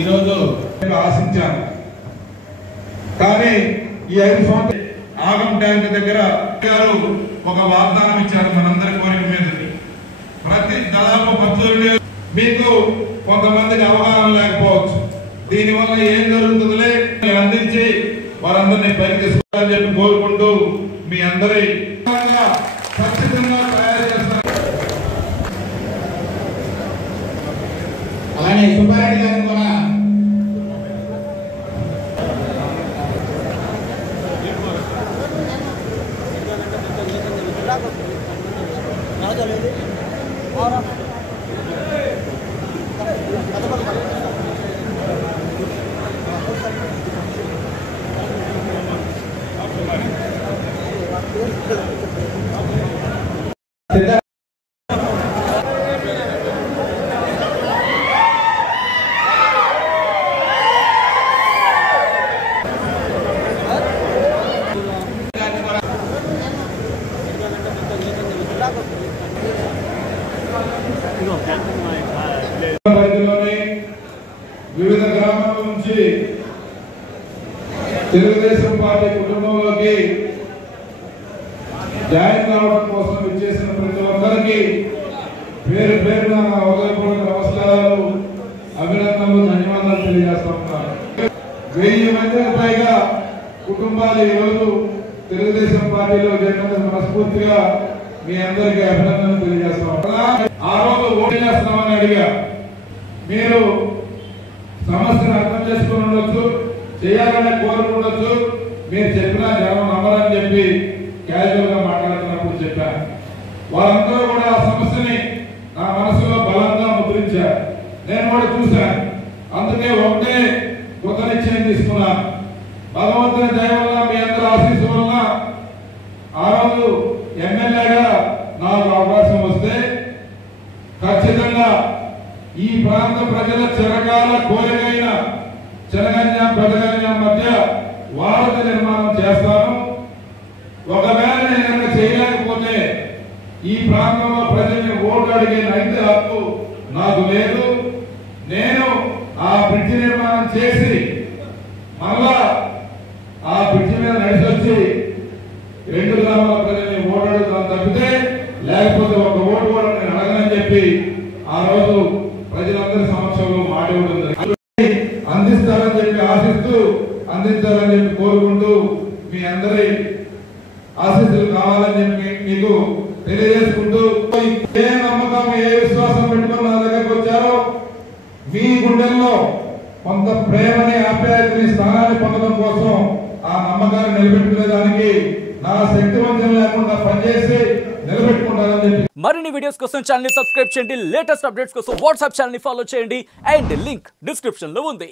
ఈరోజు ఆశించాను. కానీ ఈ 5 సంవత్సరాలు ఆగం ట్యాంక్ దగ్గర గారు ఒక వాగ్దానం ఇచ్చారు మనందరి కోరిక మీద. ప్రతి దాదాపు 18 మీకు కొంతమందికి అవగాహన లేకపోవచ్చు. దీనివల్ల ఏం జరుగుతుందిలే అందించి వారందరినీ పైకి తీసుకోవాలని చెప్పి కోరుకుంటూ మీ అందరి ఖచ్చితంగా తయారు చేస్తారు. అలానే సుబ్బారెడ్డి గారిని కూడా వివిధ గ్రామాల నుంచి తెలుగుదేశం పార్టీ కుటుంబంలోకి జాయిన్ కావడం కోసం విచ్చేసిన ప్రతి ఒక్కరికి పేరు పేరున హృదయపూర్వక నమస్కారాలు, అభినందనలు, ధన్యవాదాలు తెలియజేస్తున్నాను. 1000 మందికి పైగా కుటుంబాలు ఈరోజు తెలుగుదేశం పార్టీలో చేరినందుకు మనస్ఫూర్తిగా మీ అందరికీ అభినందనలు తెలియజేస్తాం. ఆ రోజు ఓటు చేస్తామని అడిగా. మీరు సమస్యను అర్థం చేసుకుని ఉండొచ్చు, చేయాలనే కోరుకుండొచ్చు, మీరు చెప్పినా జనం నమ్మరని చెప్పి క్యాజువల్ గా మాట్లాడుతున్నప్పుడు చెప్పాను. వారందరూ కూడా ఆ సమస్యని నా మనసులో బలంగా ముద్రించారు. నేను కూడా చూశాను. అందుకే ఒకటే కొత్త నిశ్చయం తీసుకున్నాను. భగవంతుని దయ వల్ల, మీ అందరి ఆశీస్సు వల్ల ఆ రోజు ఎమ్మెల్యేగా నాకు అవకాశం వస్తే ఖచ్చితంగా ఈ ప్రాంత ప్రజల చిరకాల కోరికైన చెనగంజాం పెదగంజాం మధ్య వారధి నిర్మాణం చేస్తాను. ఒకవేళ నేను చేయలేకపోతే ఈ ప్రాంతంలో ప్రజల్ని ఓటు అడిగే నైతిక హక్కు నాకు లేదు. నేను ఆ బ్రిడ్జి నిర్మాణం చేసి మళ్ళా ఆ బ్రిడ్జి మీద నడిచొచ్చి 2 గ్రామాల ప్రజల్ని ఓటు అడుగుతాను తప్పితే లేకపోతే ఒక ఓటు కూడా నేను అడగనని చెప్పి ఆ రోజు ప్రజలందరి సమక్షంలో మాట ఇవ్వడం జరిగింది. అందిస్తారని చెప్పి ఆశిస్తూ, అందించాలని చెప్పి కోరుకుంటూ మీ అందరి ఆశీస్సులు కావాలని చెప్పి మీకు తెలియజేసుకుంటూ, ఏ నమ్మకం, ఏ విశ్వాసం పెట్టుకుని నా దగ్గరకు వచ్చారో మీ గుండెల్లో కొంత ప్రేమని, ఆప్యాయతని, స్థానాన్ని పొందడం కోసం ఆ నమ్మకాన్ని నిలబెట్టుకునేదానికి నా శక్తివంతం లేకుండా పనిచేసి నిలబెట్టుకుంటానని చెప్పి. మరిన్ని వీడియోస్ కోసం ఛానల్ ని సబ్స్క్రైబ్ చేయండి. లేటెస్ట్ అప్డేట్స్ కోసం వాట్సాప్ ఛానల్ ని ఫాలో చేయండి. అండ్ లింక్ డిస్క్రిప్షన్ లో ఉంది.